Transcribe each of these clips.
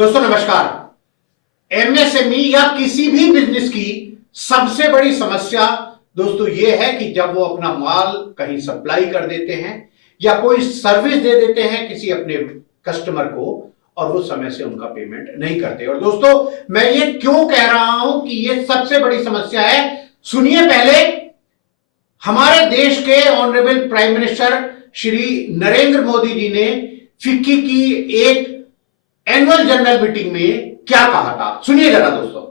दोस्तों नमस्कार। एमएसएमई या किसी भी बिजनेस की सबसे बड़ी समस्या दोस्तों ये है कि जब वो अपना माल कहीं सप्लाई कर देते हैं या कोई सर्विस दे देते हैं किसी अपने कस्टमर को और वो समय से उनका पेमेंट नहीं करते। और दोस्तों मैं ये क्यों कह रहा हूं कि ये सबसे बड़ी समस्या है, सुनिए। पहले हमारे देश के honourable prime minister Shri Narendra Modi ji ने फिक्की की एक एनुअल जनरल मीटिंग में क्या कहा था, सुनिए जरा दोस्तों।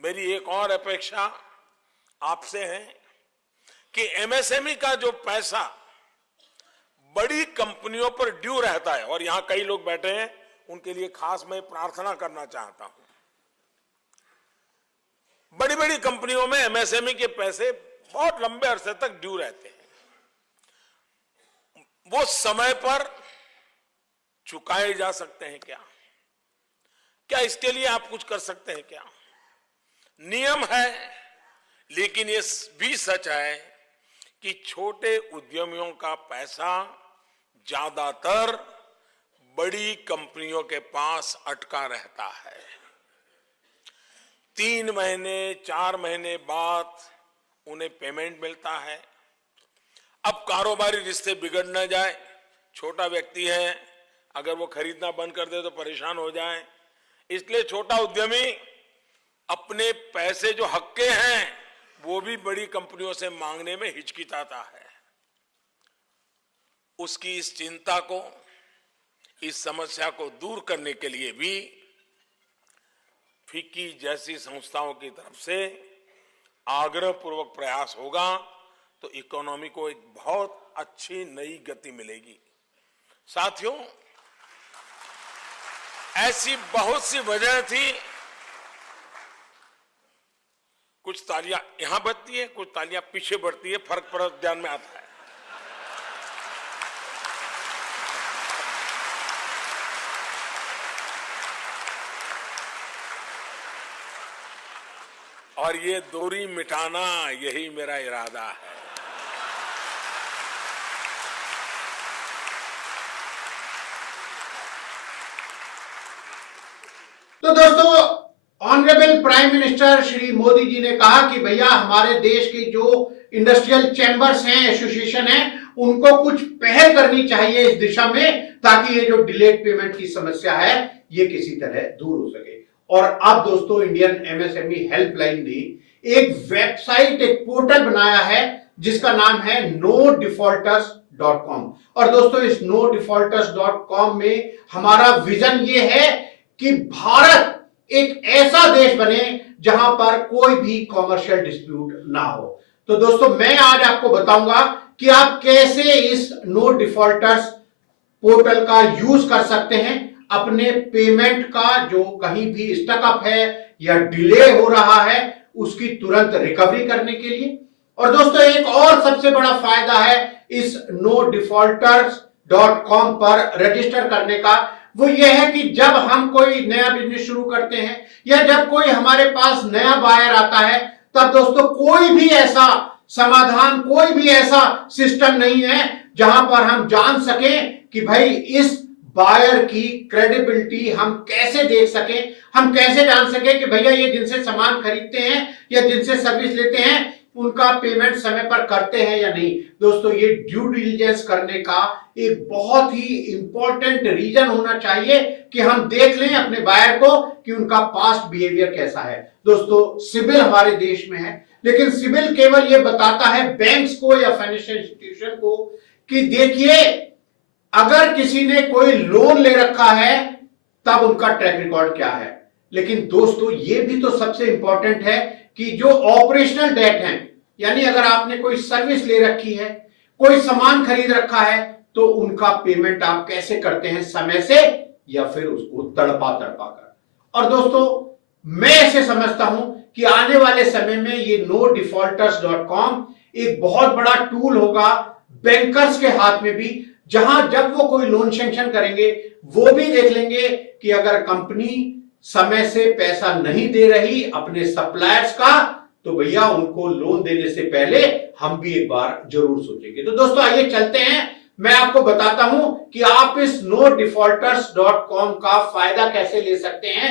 मेरी एक और अपेक्षा आपसे है कि एमएसएमई का जो पैसा बड़ी कंपनियों पर ड्यू रहता है, और यहां कई लोग बैठे हैं, उनके लिए खास मैं प्रार्थना करना चाहता हूं। बड़ी बड़ी कंपनियों में एमएसएमई के पैसे बहुत लंबे अरसे तक ड्यू रहते हैं, वो समय पर चुकाए जा सकते हैं क्या? क्या इसके लिए आप कुछ कर सकते हैं क्या? नियम है, लेकिन ये भी सच है कि छोटे उद्यमियों का पैसा ज्यादातर बड़ी कंपनियों के पास अटका रहता है। 3 महीने 4 महीने बाद उन्हें पेमेंट मिलता है। अब कारोबारी रिश्ते बिगड़ न जाए, छोटा व्यक्ति है, अगर वो खरीदना बंद कर दे तो परेशान हो जाए, इसलिए छोटा उद्यमी अपने पैसे जो हक्के हैं वो भी बड़ी कंपनियों से मांगने में हिचकिचाता है। उसकी इस चिंता को, इस समस्या को दूर करने के लिए भी फिक्की जैसी संस्थाओं की तरफ से आग्रहपूर्वक प्रयास होगा तो इकोनॉमी को एक बहुत अच्छी नई गति मिलेगी। साथियों, ऐसी बहुत सी वजह थी, कुछ तालियां यहां बजती है, कुछ तालियां पीछे बढ़ती है, फर्क ध्यान में आता है। और ये दूरी मिटाना, यही मेरा इरादा है। तो दोस्तों honourable prime minister Shri Modi ji ने कहा कि भैया हमारे देश के जो इंडस्ट्रियल चैम्बर्स हैं, एसोसिएशन हैं, उनको कुछ पहल करनी चाहिए इस दिशा में ताकि ये जो डिलेड पेमेंट की समस्या है ये किसी तरह दूर हो सके। और अब दोस्तों इंडियन एमएसएमई हेल्पलाइन ने एक वेबसाइट, एक पोर्टल बनाया है जिसका नाम है nodefaulters.com। और दोस्तों इस nodefaulters.com में हमारा विजन ये है कि भारत एक ऐसा देश बने जहां पर कोई भी कॉमर्शियल डिस्प्यूट ना हो। तो दोस्तों मैं आज आपको बताऊंगा कि आप कैसे इस नो डिफॉल्टर्स पोर्टल का यूज कर सकते हैं अपने पेमेंट का जो कहीं भी स्टक अप है या डिले हो रहा है उसकी तुरंत रिकवरी करने के लिए। और दोस्तों एक और सबसे बड़ा फायदा है इस nodefaulters.com पर रजिस्टर करने का, वो ये है कि जब हम कोई नया बिजनेस शुरू करते हैं या जब कोई हमारे पास नया बायर आता है, तब दोस्तों कोई भी ऐसा समाधान, कोई भी ऐसा सिस्टम नहीं है जहां पर हम जान सकें कि भाई इस बायर की क्रेडिबिलिटी हम कैसे देख सकें, हम कैसे जान सकें कि भैया ये जिनसे सामान खरीदते हैं या जिनसे सर्विस लेते हैं उनका पेमेंट समय पर करते हैं या नहीं। दोस्तों ये ड्यू डिलिजेंस करने का एक बहुत ही इंपॉर्टेंट रीजन होना चाहिए कि हम देख लें अपने बायर को कि उनका पास्ट बिहेवियर कैसा है। दोस्तों सिबिल हमारे देश में है, लेकिन सिबिल केवल ये बताता है बैंक्स को या फाइनेंशियल इंस्टीट्यूशन को कि देखिए अगर किसी ने कोई लोन ले रखा है तब उनका ट्रैक रिकॉर्ड क्या है। लेकिन दोस्तों ये भी तो सबसे इंपॉर्टेंट है कि जो ऑपरेशनल डेट है, यानी अगर आपने कोई सर्विस ले रखी है, कोई सामान खरीद रखा है, तो उनका पेमेंट आप कैसे करते हैं, समय से या फिर उसको तड़पा कर। और दोस्तों मैं ऐसे समझता हूं कि आने वाले समय में ये nodefaulters.com एक बहुत बड़ा टूल होगा बैंकर्स के हाथ में भी, जहां जब वो कोई लोन सैंक्शन करेंगे वो भी देख लेंगे कि अगर कंपनी समय से पैसा नहीं दे रही अपने सप्लायर्स का, तो भैया उनको लोन देने से पहले हम भी एक बार जरूर सोचेंगे। तो दोस्तों आइए चलते हैं, मैं आपको बताता हूं कि आप इस nodefaulters.com का फायदा कैसे ले सकते हैं।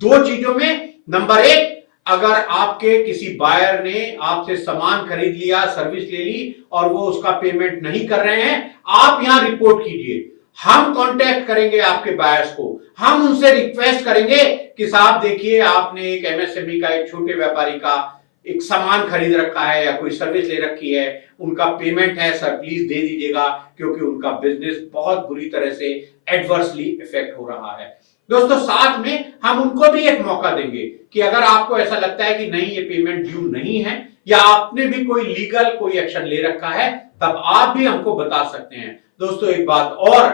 दो चीजों में, नंबर एक, अगर आपके किसी बायर ने आपसे सामान खरीद लिया, सर्विस ले ली और वो उसका पेमेंट नहीं कर रहे हैं, आप यहां रिपोर्ट कीजिए। हम कांटेक्ट करेंगे आपके बायर्स को, हम उनसे रिक्वेस्ट करेंगे कि साहब देखिए, आपने एक एमएसएमई का, एक छोटे व्यापारी का एक सामान खरीद रखा है या कोई सर्विस ले रखी है, उनका पेमेंट है सर, प्लीज दे दीजिएगा, क्योंकि उनका बिजनेस बहुत बुरी तरह से एडवर्सली इफेक्ट हो रहा है। दोस्तों, साथ में हम उनको भी एक मौका देंगे कि अगर आपको ऐसा लगता है कि नहीं, ये पेमेंट ड्यू नहीं है या आपने भी कोई लीगल कोई एक्शन ले रखा है, तब आप भी हमको बता सकते हैं। दोस्तों, एक बात और,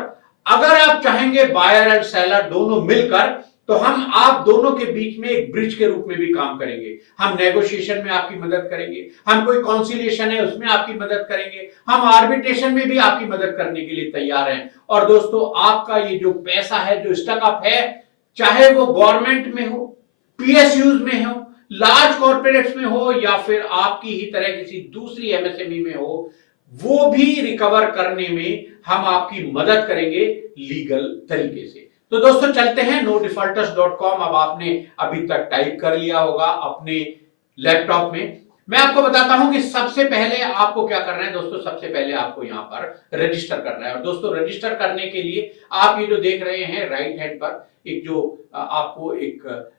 अगर आप चाहेंगे बायर एंड सेलर दोनों मिलकर, तो हम आप दोनों के बीच में एक ब्रिज के रूप में भी काम करेंगे। हम नेगोशिएशन में आपकी मदद करेंगे, हम कोई कॉन्सिलिएशन है उसमें आपकी मदद करेंगे, हम आर्बिट्रेशन में भी आपकी मदद करने के लिए तैयार हैं। और दोस्तों, आपका ये जो पैसा है, जो स्टकअप है, चाहे वो गवर्नमेंट में हो, पीएसयूज में हो, लार्ज कॉर्पोरेट्स में हो, या फिर आपकी ही तरह किसी दूसरी एमएसएमई में हो, वो भी रिकवर करने में हम आपकी मदद करेंगे लीगल तरीके से। तो दोस्तों, चलते हैं nodefaulters.com। अब आपने अभी तक टाइप कर लिया होगा अपने लैपटॉप में। मैं आपको बताता हूं कि सबसे पहले आपको क्या करना है। दोस्तों, सबसे पहले आपको यहां पर रजिस्टर करना है। और दोस्तों, रजिस्टर करने के लिए आप ये जो देख रहे हैं राइट हैंड पर एक जो आपको एक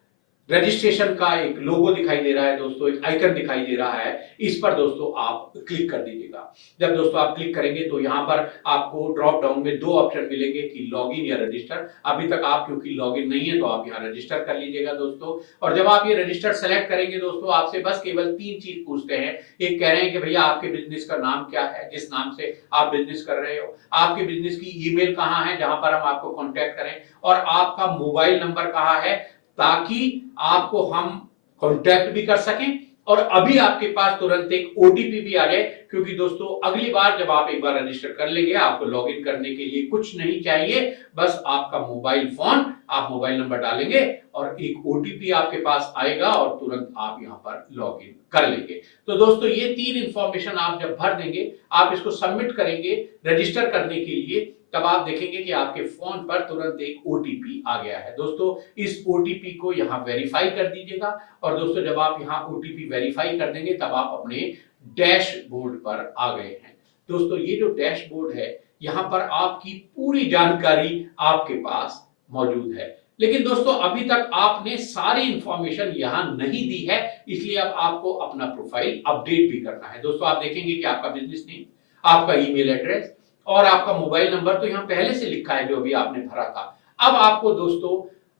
रजिस्ट्रेशन का एक लोगो दिखाई दे रहा है, दोस्तों एक आइकन दिखाई दे रहा है, इस पर दोस्तों आप क्लिक कर दीजिएगा। जब दोस्तों आप क्लिक करेंगे तो यहां पर आपको ड्रॉप डाउन में दो ऑप्शन मिलेंगे कि लॉगिन या रजिस्टर। अभी तक आप क्योंकि लॉगिन नहीं है तो आप यहां रजिस्टर कर लीजिएगा दोस्तों। और जब आप ये रजिस्टर सेलेक्ट करेंगे दोस्तों, आपसे बस केवल तीन चीज पूछते हैं। एक कह रहे हैं कि भैया आपके बिजनेस का नाम क्या है, जिस नाम से आप बिजनेस कर रहे हो, आपके बिजनेस की ईमेल कहां है जहां पर हम आपको कॉन्टेक्ट करें, और आपका मोबाइल नंबर कहां है, ताकि आपको हम कांटेक्ट भी कर सकें और अभी आपके पास तुरंत एक ओटीपी भी आ जाए। क्योंकि दोस्तों, अगली बार जब आप एक बार रजिस्टर कर लेंगे, आपको लॉगिन करने के लिए कुछ नहीं चाहिए, बस आपका मोबाइल फोन, आप मोबाइल नंबर डालेंगे और एक ओटीपी आपके पास आएगा और तुरंत आप यहां पर लॉगिन कर लेंगे। तो दोस्तों, ये तीन इंफॉर्मेशन आप जब भर देंगे, आप इसको सबमिट करेंगे रजिस्टर करने के लिए, तब आप देखेंगे कि आपके फोन पर तुरंत एक ओटीपी आ गया है। दोस्तों, इस ओटीपी को यहां वेरीफाई कर दीजिएगा। और दोस्तों, जब आप यहां ओटीपी वेरीफाई कर देंगे, तब आप अपने डैशबोर्ड पर आ गए हैं। दोस्तों, ये जो डैशबोर्ड है, यहां पर आपकी पूरी जानकारी आपके पास मौजूद है। लेकिन दोस्तों, अभी तक आपने सारी इंफॉर्मेशन यहां नहीं दी है, इसलिए अब आपको अपना प्रोफाइल अपडेट भी करना है। दोस्तों, आप देखेंगे कि आपका बिजनेस नेम, आपका ईमेल एड्रेस और आपका मोबाइल नंबर तो यहां पहले से लिखा है जो अभी आपने भरा था। अब आपको दोस्तों,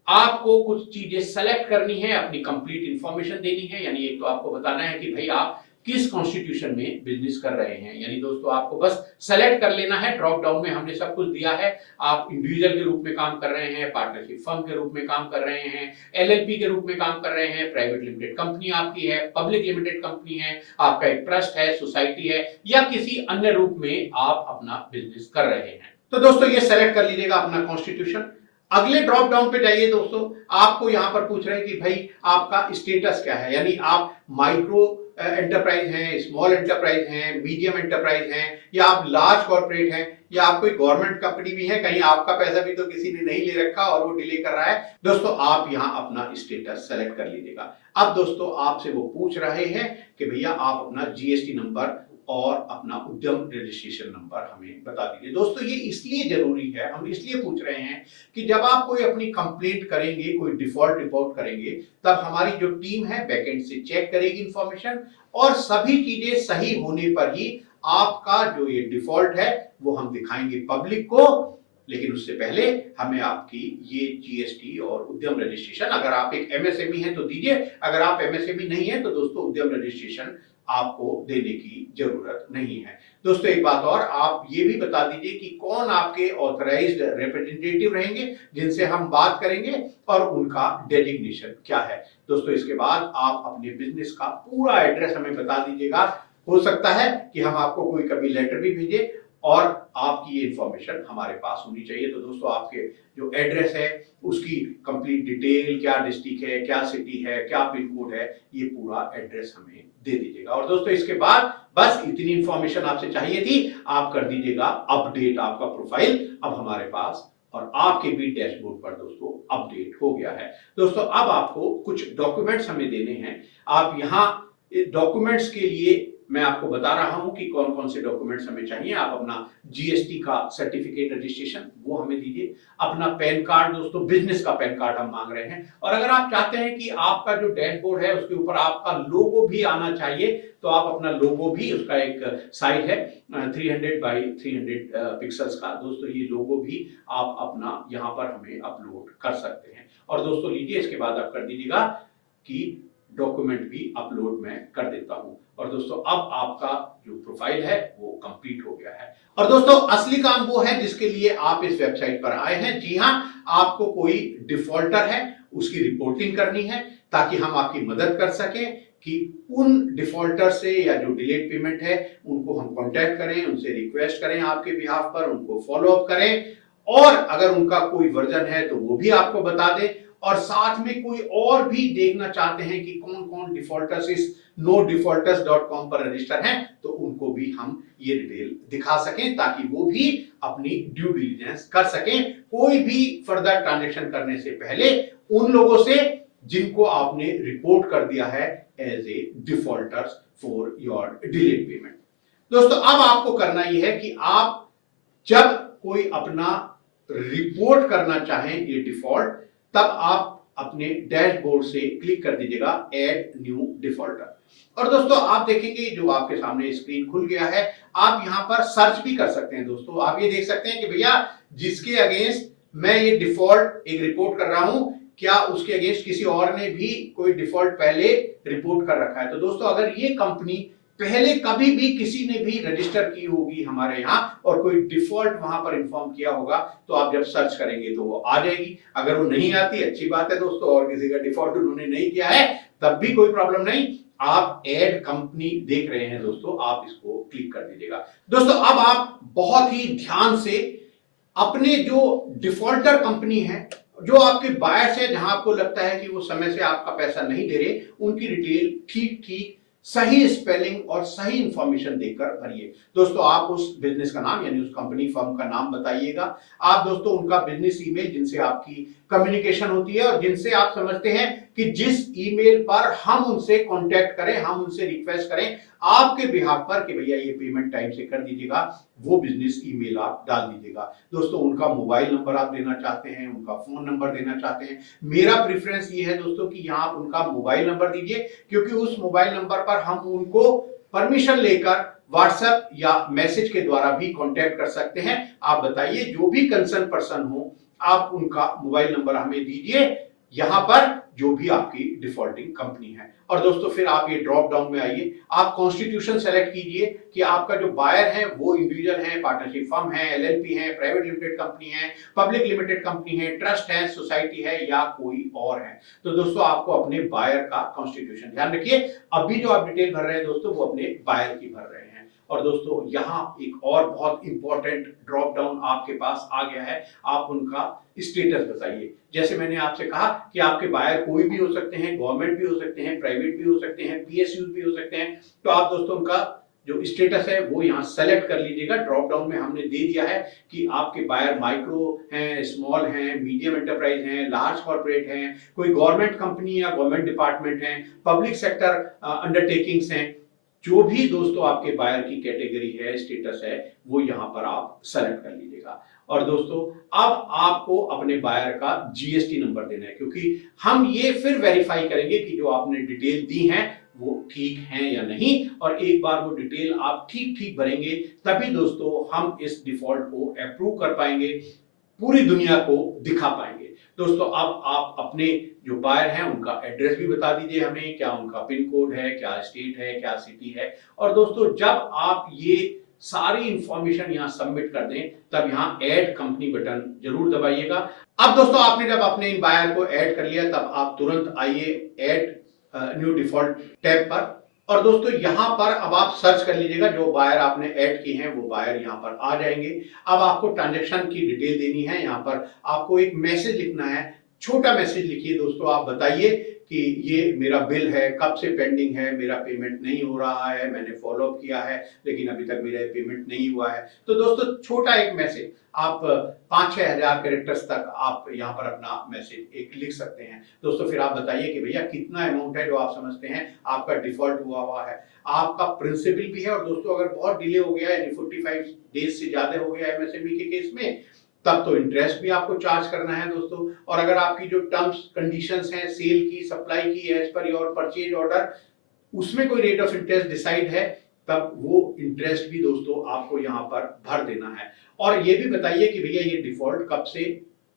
आपको कुछ चीजें सेलेक्ट करनी है, अपनी कंप्लीट इंफॉर्मेशन देनी है। यानी एक तो आपको बताना है कि भाई आप किस कॉन्स्टिट्यूशन में बिजनेस कर रहे हैं। यानी दोस्तों, आपको बस सेलेक्ट कर लेना है। ड्रॉप डाउन में हमने सब कुछ दिया है। आप इंडिविजुअल के रूप में काम कर रहे हैं, पार्टनरशिप फर्म के रूप में काम कर रहे हैं, एलएलपी के रूप में काम कर रहे हैं, प्राइवेट लिमिटेड कंपनी आपकी है, पब्लिक लिमिटेड कंपनी है, आपका एक ट्रस्ट है, सोसाइटी है, या किसी अन्य रूप में आप अपना बिजनेस कर रहे हैं। तो दोस्तों, ये सेलेक्ट कर लीजिएगा अपना कॉन्स्टिट्यूशन। अगले ड्रॉप डाउन पे जाइए दोस्तों, आपको यहां पर पूछ रहे हैं कि भाई आपका स्टेटस क्या है। यानी आप माइक्रो एंटरप्राइज हैं, स्मॉल एंटरप्राइज हैं, मीडियम एंटरप्राइज हैं, या आप लार्ज कॉर्पोरेट हैं, या आप कोई गवर्नमेंट कंपनी भी है, कहीं आपका पैसा भी तो किसी ने नहीं ले रखा और वो डिले कर रहा है। दोस्तों, आप यहां अपना स्टेटस सेलेक्ट कर लीजिएगा। अब दोस्तों, आपसे वो पूछ रहे हैं कि भैया आप अपना जीएसटी नंबर और अपना उद्यम रजिस्ट्रेशन नंबर हमें बता दीजिए। दोस्तों, ये इसलिए जरूरी है, हम इसलिए पूछ रहे हैं कि जब आप कोई अपनी कंप्लेंट करेंगे, कोई डिफॉल्ट रिपोर्ट करेंगे, तब हमारी जो टीम है बैकएंड से चेक करेगी इंफॉर्मेशन, और सभी चीजें सही होने पर ही आपका जो ये डिफॉल्ट है वो हम दिखाएंगे पब्लिक को। लेकिन उससे पहले हमें आपकी ये जीएसटी और उद्यम रजिस्ट्रेशन, अगर आप एक एमएसएमई हैं तो दीजिए, अगर आप एमएसएमई नहीं है तो दोस्तों उद्यम रजिस्ट्रेशन आपको देने की जरूरत नहीं है। दोस्तों, एक बात और, आप ये भी बता दीजिए कि कौन आपके ऑथराइज्ड रिप्रेजेंटेटिव रहेंगे जिनसे हम बात करेंगे और उनका डेजिग्नेशन क्या है। दोस्तों, इसके बाद आप अपने बिजनेस का पूरा एड्रेस हमें बता दीजिएगा। हो सकता है कि हम आपको कोई कभी लेटर भी भेजे और आपकी ये इंफॉर्मेशन हमारे पास होनी चाहिए। तो दोस्तों आपके जो एड्रेस है उसकी कंप्लीट डिटेल, क्या डिस्ट्रिक्ट है, क्या सिटी है, क्या पिन कोड है, ये पूरा एड्रेस हमें दे दीजिएगा। और दोस्तों इसके बाद बस इतनी इंफॉर्मेशन आपसे चाहिए थी, आप कर दीजिएगा अपडेट आपका प्रोफाइल अब हमारे पास, और आपके भी डैशबोर्ड पर दोस्तों अपडेट हो गया है। दोस्तों अब आपको कुछ डॉक्यूमेंट्स हमें देने हैं। आप यहाँ डॉक्यूमेंट्स के लिए मैं आपको बता रहा हूं कि कौन कौन से डॉक्यूमेंट्स हमें चाहिए। आप अपना जीएसटी का सर्टिफिकेट रजिस्ट्रेशन वो हमें दीजिए, अपना पैन कार्ड, दोस्तों बिजनेस का पैन कार्ड हम मांग रहे हैं, और अगर आप चाहते हैं कि आपका जो डैशबोर्ड है उसके ऊपर आपका लोगो भी आना चाहिए तो आप अपना लोगो भी, उसका एक साइज है 300 बाई 300 पिक्सल्स का, दोस्तों ये लोगो भी आप अपना यहाँ पर हमें अपलोड कर सकते हैं। और दोस्तों लीजिए इसके बाद आप कर दीजिएगा कि डॉक्यूमेंट भी अपलोड मैं कर देता हूं। और दोस्तों अब आपका जो प्रोफाइल है वो कंप्लीट हो गया है। और दोस्तों असली काम वो है जिसके लिए आप इस वेबसाइट पर आए हैं। जी हां, आपको कोई डिफॉल्टर है उसकी रिपोर्टिंग करनी है ताकि हम आपकी मदद कर सकें कि उन डिफॉल्टर से या जो डिलेड पेमेंट है उनको हम कांटेक्ट करें, उनसे रिक्वेस्ट करें आपके बिहाफ पर, उनको फॉलो अप करें, और अगर उनका कोई वर्जन है तो वो भी आपको बता दें, और साथ में कोई और भी देखना चाहते हैं कि कौन कौन डिफॉल्टर्स इस nodefaulters.com पर रजिस्टर हैं तो उनको भी हम ये डिटेल दिखा सकें ताकि वो भी अपनी ड्यू डिलिजेंस कर सकें कोई भी फर्दर ट्रांजैक्शन करने से पहले उन लोगों से जिनको आपने रिपोर्ट कर दिया है as a defaulters for your delayed payment. दोस्तों अब आपको करना यह है कि आप जब कोई अपना रिपोर्ट करना चाहें ये डिफॉल्ट, तब आप अपने डैशबोर्ड से क्लिक कर दीजिएगा ऐड न्यू डिफॉल्टर, और दोस्तों आप देखेंगे जो आपके सामने स्क्रीन खुल गया है। आप यहां पर सर्च भी कर सकते हैं। दोस्तों आप ये देख सकते हैं कि भैया जिसके अगेंस्ट मैं ये डिफॉल्ट एक रिपोर्ट कर रहा हूं, क्या उसके अगेंस्ट किसी और ने भी कोई डिफॉल्ट पहले रिपोर्ट कर रखा है। तो दोस्तों अगर ये कंपनी पहले कभी भी किसी ने भी रजिस्टर की होगी हमारे यहाँ और कोई डिफॉल्ट वहां पर इन्फॉर्म किया होगा तो आप जब सर्च करेंगे तो वो आ जाएगी। अगर वो नहीं आती, अच्छी बात है दोस्तों, और किसी का डिफॉल्ट उन्होंने नहीं किया है तब भी कोई प्रॉब्लम नहीं। आप ऐड कंपनी देख रहे हैं दोस्तों, आप इसको क्लिक कर दीजिएगा। दोस्तों अब आप बहुत ही ध्यान से अपने जो डिफॉल्टर कंपनी है, जो आपके बायर्स है, जहां आपको लगता है कि वो समय से आपका पैसा नहीं दे रहे, उनकी डिटेल ठीक ठीक सही स्पेलिंग और सही इंफॉर्मेशन देकर भरिए। दोस्तों आप उस बिजनेस का नाम यानी उस कंपनी फर्म का नाम बताइएगा। आप दोस्तों उनका बिजनेस ईमेल जिनसे आपकी कम्युनिकेशन होती है और जिनसे आप समझते हैं कि जिस ईमेल पर हम उनसे कांटेक्ट करें, हम उनसे रिक्वेस्ट करें आपके बिहाफ पर कि भैया ये पेमेंट टाइम से कर दीजिएगा, वो बिजनेस ईमेल आप डाल दीजिएगा। दोस्तों उनका मोबाइल नंबर आप देना चाहते हैं, उनका फोन नंबर देना चाहते हैं। मेरा प्रेफरेंस ये है दोस्तों कि यहाँ आप उनका मोबाइल नंबर दीजिए, क्योंकि उस मोबाइल नंबर पर हम उनको परमिशन लेकर व्हाट्सएप या मैसेज के द्वारा भी कांटेक्ट कर सकते हैं। आप बताइए जो भी कंसर्न पर्सन हो, आप उनका मोबाइल नंबर हमें दीजिए यहां पर जो भी आपकी डिफॉल्टिंग कंपनी है। और दोस्तों फिर आप ये ड्रॉप डाउन में आइए, आप कॉन्स्टिट्यूशन सेलेक्ट कीजिए कि आपका जो बायर है वो इंडिविजुअल है, पार्टनरशिप फर्म है, एलएलपी है, प्राइवेट लिमिटेड कंपनी है, पब्लिक लिमिटेड कंपनी है, ट्रस्ट है, सोसाइटी है या कोई और है। तो दोस्तों आपको अपने बायर का कॉन्स्टिट्यूशन ध्यान रखिए। अभी जो आप डिटेल भर रहे हैं दोस्तों वो अपने बायर की भर रहे हैं। और दोस्तों यहाँ एक और बहुत इंपॉर्टेंट ड्रॉप डाउन आपके पास आ गया है, आप उनका स्टेटस बताइए। जैसे मैंने आपसे कहा कि आपके बायर कोई भी हो सकते हैं, गवर्नमेंट भी हो सकते हैं, प्राइवेट भी हो सकते हैं, पीएसयू भी हो सकते हैं। तो आप दोस्तों उनका जो स्टेटस है वो यहाँ सेलेक्ट कर लीजिएगा। ड्रॉप डाउन में हमने दे दिया है कि आपके बायर माइक्रो हैं, स्मॉल हैं, मीडियम एंटरप्राइज हैं, लार्ज कॉर्पोरेट हैं, कोई गवर्नमेंट कंपनी या गवर्नमेंट डिपार्टमेंट हैं, पब्लिक सेक्टर अंडरटेकिंग्स हैं। जो भी दोस्तों आपके बायर की कैटेगरी है, स्टेटस है, वो यहाँ पर आप सेलेक्ट कर लीजिएगा। और दोस्तों अब आपको अपने बायर का जीएसटी नंबर देना है, क्योंकि हम ये फिर वेरीफाई करेंगे कि जो आपने डिटेल दी है वो ठीक है या नहीं। और एक बार वो डिटेल आप ठीक ठीक भरेंगे तभी दोस्तों हम इस डिफॉल्ट को अप्रूव कर पाएंगे, पूरी दुनिया को दिखा पाएंगे। दोस्तों अब आप अपने जो बायर हैं उनका एड्रेस भी बता दीजिए हमें, क्या उनका पिन कोड है, क्या स्टेट है, क्या सिटी है। और दोस्तों जब आप ये सारी इंफॉर्मेशन यहाँ सबमिट कर दें तब यहाँ ऐड कंपनी बटन जरूर दबाइएगा। अब दोस्तों आपने जब अपने इन बायर को ऐड कर लिया तब आप तुरंत आइए ऐड न्यू डिफॉल्ट टैब पर, और दोस्तों यहां पर अब आप सर्च कर लीजिएगा, जो बायर आपने ऐड किए हैं वो बायर यहां पर आ जाएंगे। अब आपको ट्रांजैक्शन की डिटेल देनी है, यहां पर आपको एक मैसेज लिखना है, छोटा मैसेज लिखिए दोस्तों। आप बताइए कि ये मेरा बिल है, कब से पेंडिंग है, मेरा पेमेंट नहीं हो रहा है, मैंने फॉलो अप किया है लेकिन अभी तक मेरा पेमेंट नहीं हुआ है। तो दोस्तों छोटा एक मैसेज आप 5-6 हजार कैरेक्टर्स तक आप यहाँ पर अपना मैसेज एक लिख सकते हैं दोस्तों। फिर आप बताइए कि भैया कितना अमाउंट है जो आप समझते हैं आपका डिफॉल्ट हुआ है, आपका प्रिंसिपल भी है। और दोस्तों अगर बहुत डिले हो गया है, 45 डेज से ज्यादा हो गया है एमएसएमई के केस में, तब तो इंटरेस्ट भी आपको चार्ज करना है दोस्तों। और अगर आपकी जो टर्म्स कंडीशंस हैं सेल की, सप्लाई की, as per your purchase order, उसमें कोई रेट ऑफ इंटरेस्ट डिसाइड है, तब वो इंटरेस्ट भी दोस्तों आपको यहाँ पर भर देना है। और ये भी बताइए कि भैया ये डिफॉल्ट कब से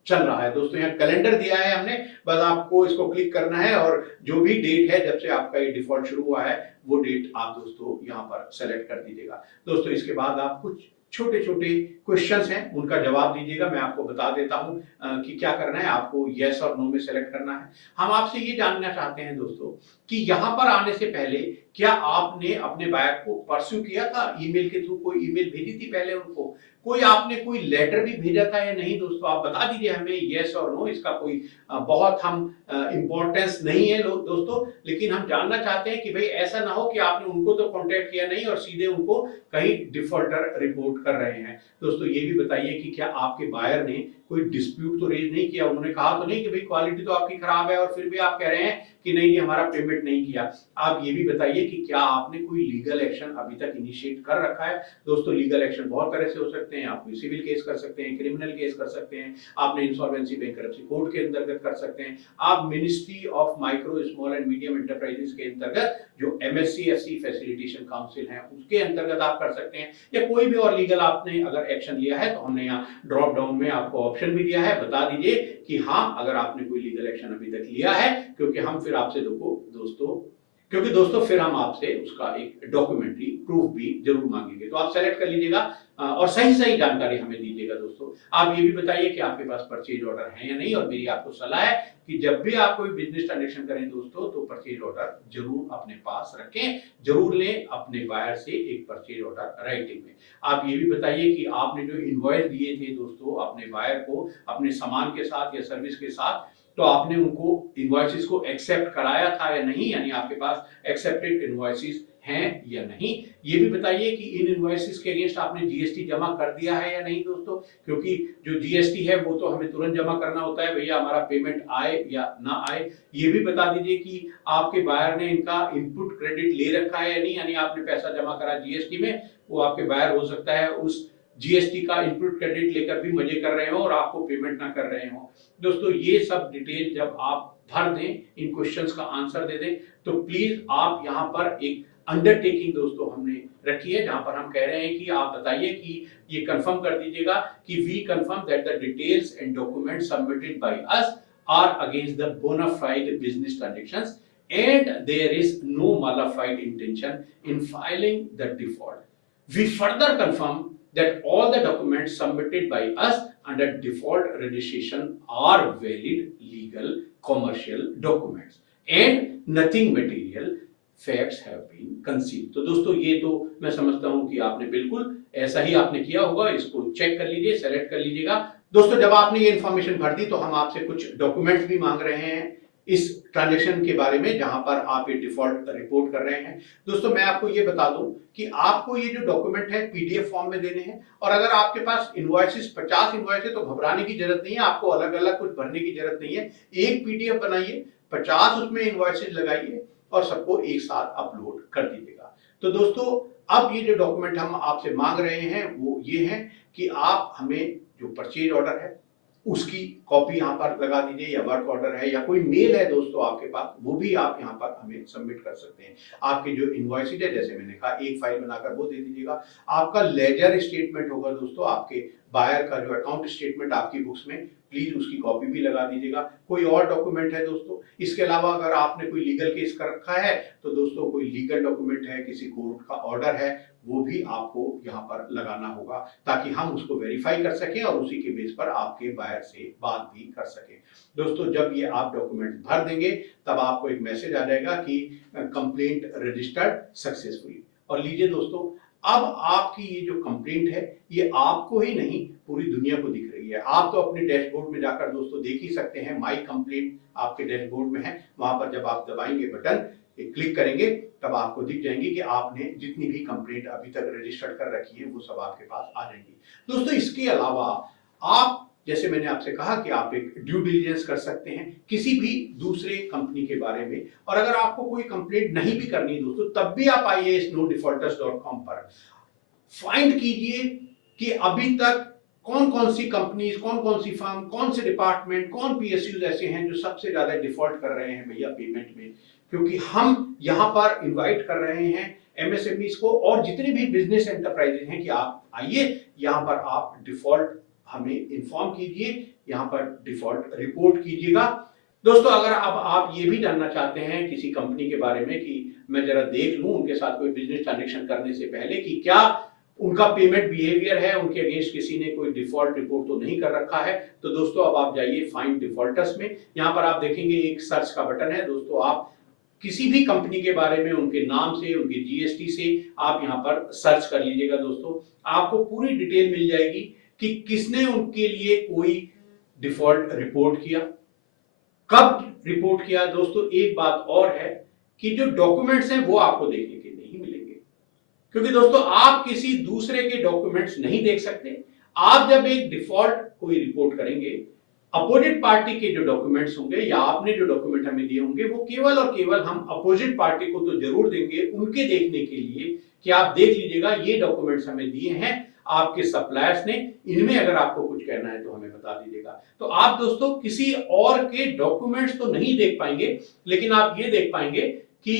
चल रहा है। दोस्तों यहाँ कैलेंडर दिया है हमने, बस आपको इसको क्लिक करना है और जो भी डेट है जब से आपका ये डिफॉल्ट शुरू हुआ है वो डेट आप दोस्तों यहाँ पर सेलेक्ट कर दीजिएगा। दोस्तों इसके बाद आप कुछ छोटे छोटे क्वेश्चंस हैं उनका जवाब दीजिएगा। मैं आपको बता देता हूं कि क्या करना है, आपको यस और नो में सेलेक्ट करना है। हम आपसे ये जानना चाहते हैं दोस्तों कि यहां पर आने से पहले क्या आपने अपने बायर को परस्यू किया था, ईमेल के थ्रू कोई ईमेल भेजी थी पहले उनको, कोई आपने कोई लेटर भी भेजा था या नहीं दोस्तों। आप बता दीजिए हमें यस और नो। इसका कोई बहुत हम इंपॉर्टेंस नहीं है दोस्तों, लेकिन हम जानना चाहते हैं कि भाई ऐसा ना हो कि आपने उनको तो कांटेक्ट किया नहीं और सीधे उनको कहीं डिफॉल्टर रिपोर्ट कर रहे हैं। दोस्तों ये भी बताइए कि क्या आपके बायर ने कोई डिस्प्यूट तो रेज नहीं किया, उन्होंने कहा तो नहीं कि भाई क्वालिटी तो आपकी खराब है और फिर भी आप कह रहे हैं कि नहीं हमारा पेमेंट नहीं किया। आप ये भी बताइए कि क्या आपने कोई लीगल एक्शन अभी तक इनिशिएट कर रखा है। दोस्तों लीगल एक्शन बहुत तरह से हो सकते हैं, आप कोई सिविल केस कर सकते हैं, क्रिमिनल केस कर सकते हैं, आपने इंसॉल्वेंसी बैंकरप्सी कोर्ट के अंतर्गत कर सकते हैं, आप ministry of micro small and medium enterprises के अंतर्गत जो MSC-FC फैसिलिटेशन काउंसिल है उसके अंतर्गत आप कर सकते हैं, या कोई भी और लीगल आपने अगर एक्शन लिया है तो हमने यहाँ ड्रॉप डाउन में आपको ऑप्शन भी दिया है, बता दीजिए कि हाँ अगर आपने कोई लीगल एक्शन अभी तक लिया है, क्योंकि हम फिर आपसे दोस्तों फिर हम आपसे उसका एक डॉक्यूमेंट्री प्रूफ भी जरूर मांगेंगे। तो आप सेलेक्ट कर लीजिएगा और सही सही जानकारी हमें दीजिएगा दोस्तों। आप ये भी बताइए कि आपके पास परचेज ऑर्डर है या नहीं। और मेरी आपको सलाह है कि जब भी आप कोई बिजनेस ट्रांजेक्शन करें दोस्तों तो परचेज ऑर्डर जरूर अपने पास रखें, जरूर लें अपने बायर से एक परचेज ऑर्डर राइटिंग में। आप ये भी बताइए कि आपने जो इनवॉइस दिए थे दोस्तों अपने बायर को अपने सामान के साथ या सर्विस के साथ, तो आपने उनको इनवॉइसेस को एक्सेप्ट कराया था या नहीं, यानी आपके पास एक्सेप्टेड इनवॉइसेस हैं या नहीं। ये भी बताइए कि इन इनवॉइसेस के अगेंस्ट आपने जीएसटी जमा कर दिया है या नहीं दोस्तों, क्योंकि जो जीएसटी है वो तो हमें तुरंत जमा करना होता है, भैया हमारा पेमेंट आए या ना आए। ये भी बता दीजिए कि आपके बायर ने इनका इनपुट क्रेडिट ले रखा है या नहीं, यानी आपने पैसा जमा करा जीएसटी में, वो आपके बायर हो सकता है उस जीएसटी का इनपुट क्रेडिट लेकर भी मजे कर रहे हो और आपको पेमेंट ना कर रहे हो। दोस्तों ये सब डिटेल जब आप भर दें, इन क्वेश्चंस का आंसर दे दें, तो प्लीज आप यहाँ पर एक अंडरटेकिंग दोस्तों हमने रखी है जहां पर हम कह रहे हैं कि आप बताइए कि ये कंफर्म कर दीजिएगा कि we confirm that the details and document submitted by us are against the bona fide business transactions and there is no mala fide intention in filing the default. We further confirm that all the documents submitted by us under default registration are valid, legal, commercial documents and nothing material facts have been concealed। तो दोस्तों ये तो मैं समझता हूं कि आपने बिल्कुल ऐसा ही आपने किया होगा। इसको चेक कर लीजिए, सेलेक्ट कर लीजिएगा। दोस्तों जब आपने ये इन्फॉर्मेशन भर दी तो हम आपसे कुछ डॉक्यूमेंट्स भी मांग रहे हैं इस ट्रांजैक्शन के बारे में जहां पर आप ये डिफॉल्ट रिपोर्ट कर रहे हैं। दोस्तों मैं आपको ये बता दूं कि आपको ये जो डॉक्यूमेंट है पीडीएफ फॉर्म में देने हैं, और अगर आपके पास इनवॉइसेस 50 इनवॉइस है तो घबराने की जरूरत नहीं है, आपको अलग अलग कुछ भरने की जरूरत नहीं है। एक पीडीएफ बनाइए, 50 उसमें इनवॉइसेस लगाइए और सबको एक साथ अपलोड कर दीजिएगा। तो दोस्तों अब ये जो डॉक्यूमेंट हम आपसे मांग रहे हैं वो ये है कि आप हमें जो परचेज ऑर्डर है उसकी कॉपी यहाँ पर लगा दीजिए, या वर्क ऑर्डर है या कोई मेल है दोस्तों आपके पास, वो भी आप यहाँ पर हमें सबमिट कर सकते हैं। आपके जो इनवॉइसेज है जैसे मैंने कहा एक फाइल बनाकर वो दे दीजिएगा। आपका लेजर स्टेटमेंट होगा दोस्तों, आपके बायर का जो अकाउंट स्टेटमेंट आपकी बुक्स में, प्लीज उसकी कॉपी भी लगा दीजिएगा। कोई और डॉक्यूमेंट है दोस्तों, इसके अलावा अगर आपने कोई लीगल केस कर रखा है तो दोस्तों कोई लीगल डॉक्यूमेंट है, किसी कोर्ट का ऑर्डर है, वो भी आपको यहाँ पर लगाना होगा ताकि हम उसको वेरीफाई कर सकें और उसी के बेस पर आपके बायर से बात भी कर सकें। दोस्तों जब ये आप डॉक्यूमेंट भर देंगे तब आपको एक मैसेज आ जाएगा कि कंप्लेंट रजिस्टर्ड सक्सेसफुली। और लीजिए दोस्तों, अब आपकी ये जो कंप्लेंट है ये आपको ही नहीं पूरी दुनिया को दिख रही है। आप तो अपने डैशबोर्ड में जाकर दोस्तों देख ही सकते हैं, माई कंप्लेंट आपके डैशबोर्ड में है। वहां पर जब आप दबाएंगे बटन, क्लिक करेंगे, तब आपको दिख जाएंगी कि आपने जितनी भी कंप्लेंट अभी तक रजिस्टर्ड कर रखी है वो सब आपके पास आ जाएंगी। दोस्तों इसके अलावा आप, जैसे मैंने आपसे कहा कि आप एक ड्यू डिलिजेंस कर सकते हैं किसी भी दूसरे कंपनी के बारे में। और अगर आपको कोई कंप्लेंट नहीं भी करनी है दोस्तों, तब भी आप आइए इस nodefaulters.com पर फाइंड कीजिए कि अभी तक कौन कौन सी कंपनीज, कौन कौन सी फर्म, कौन से डिपार्टमेंट, कौन पीएसयूज ऐसे हैं जो सबसे ज्यादा डिफॉल्ट कर रहे हैं भैया पेमेंट में। क्योंकि हम यहाँ पर इनवाइट कर रहे हैं एमएसएमईज को और जितने भी बिजनेस एंटरप्राइजेज हैं कि आप आइए यहाँ पर, आप डिफॉल्ट हमें इन्फॉर्म कीजिए, यहाँ पर डिफॉल्ट रिपोर्ट कीजिएगा। दोस्तों अगर अब आप ये भी जानना चाहते हैं किसी कंपनी के बारे में कि मैं जरा देख लूं उनके साथ कोई बिजनेस ट्रांजेक्शन करने से पहले कि क्या उनका पेमेंट बिहेवियर है, उनके अगेंस्ट किसी ने कोई डिफॉल्ट रिपोर्ट तो नहीं कर रखा है, तो दोस्तों अब आप जाइए फाइंड डिफॉल्टर्स में। यहाँ पर आप देखेंगे एक सर्च का बटन है। दोस्तों आप किसी भी कंपनी के बारे में उनके नाम से, उनके जीएसटी से आप यहाँ पर सर्च कर लीजिएगा। दोस्तों आपको पूरी डिटेल मिल जाएगी कि किसने उनके लिए कोई डिफॉल्ट रिपोर्ट किया, कब रिपोर्ट किया। दोस्तों एक बात और है कि जो डॉक्यूमेंट्स हैं वो आपको देखने के नहीं मिलेंगे, क्योंकि दोस्तों आप किसी दूसरे के डॉक्यूमेंट्स नहीं देख सकते। आप जब एक डिफॉल्ट कोई रिपोर्ट करेंगे, अपोजिट पार्टी के जो डॉक्यूमेंट्स होंगे या आपने जो डॉक्यूमेंट हमें दिए होंगे वो केवल और केवल हम अपोजिट पार्टी को तो जरूर देंगे उनके देखने के लिए कि आप देख लीजिएगा ये डॉक्यूमेंट्स हमें दिए हैं आपके सप्लायर्स ने, इनमें अगर आपको कुछ कहना है तो हमें बता दीजिएगा। तो आप दोस्तों किसी और के डॉक्यूमेंट्स तो नहीं देख पाएंगे, लेकिन आप ये देख पाएंगे कि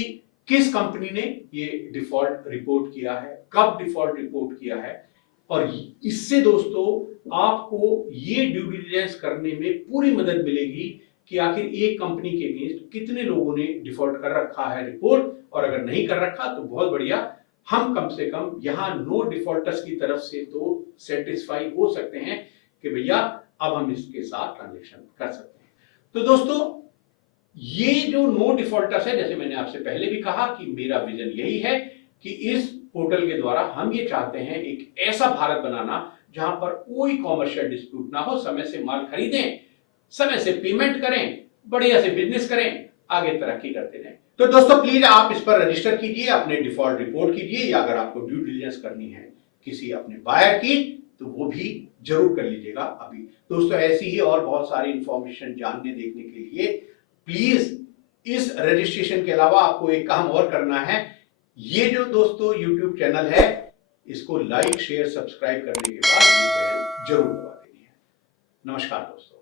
किस कंपनी ने ये डिफॉल्ट रिपोर्ट किया है, कब डिफॉल्ट रिपोर्ट किया है। और इससे दोस्तों आपको ये ड्यू डिलिजेंस करने में पूरी मदद मिलेगी कि आखिर एक कंपनी के अगेंस्ट कितने लोगों ने डिफॉल्ट कर रखा है रिपोर्ट, और अगर नहीं कर रखा तो बहुत बढ़िया, हम कम से कम यहाँ नो डिफॉल्टर्स की तरफ से तो सेटिस्फाई हो सकते हैं कि भैया अब हम इसके साथ ट्रांजेक्शन कर सकते हैं। तो दोस्तों ये जो नो डिफॉल्टर्स है, जैसे मैंने आपसे पहले भी कहा कि मेरा विजन यही है कि इस पोर्टल के द्वारा हम ये चाहते हैं एक ऐसा भारत बनाना जहां पर कोई कॉमर्शियल डिस्प्यूट ना हो, समय से माल खरीदें, समय से पेमेंट करें, बढ़िया से बिजनेस करें, आगे तरक्की करते रहें। तो दोस्तों प्लीज आप इस पर रजिस्टर कीजिए, अपने डिफॉल्ट रिपोर्ट कीजिए, या अगर आपको ड्यू डिलिजेंस करनी है किसी अपने बायर की तो वो भी जरूर कर लीजिएगा अभी। दोस्तों ऐसी ही और बहुत सारी इंफॉर्मेशन जानने देखने के लिए प्लीज इस रजिस्ट्रेशन के अलावा आपको एक काम और करना है, ये जो दोस्तों YouTube चैनल है इसको लाइक, शेयर, सब्सक्राइब करने के बाद ये बेल जरूर दबा देनी है। नमस्कार दोस्तों।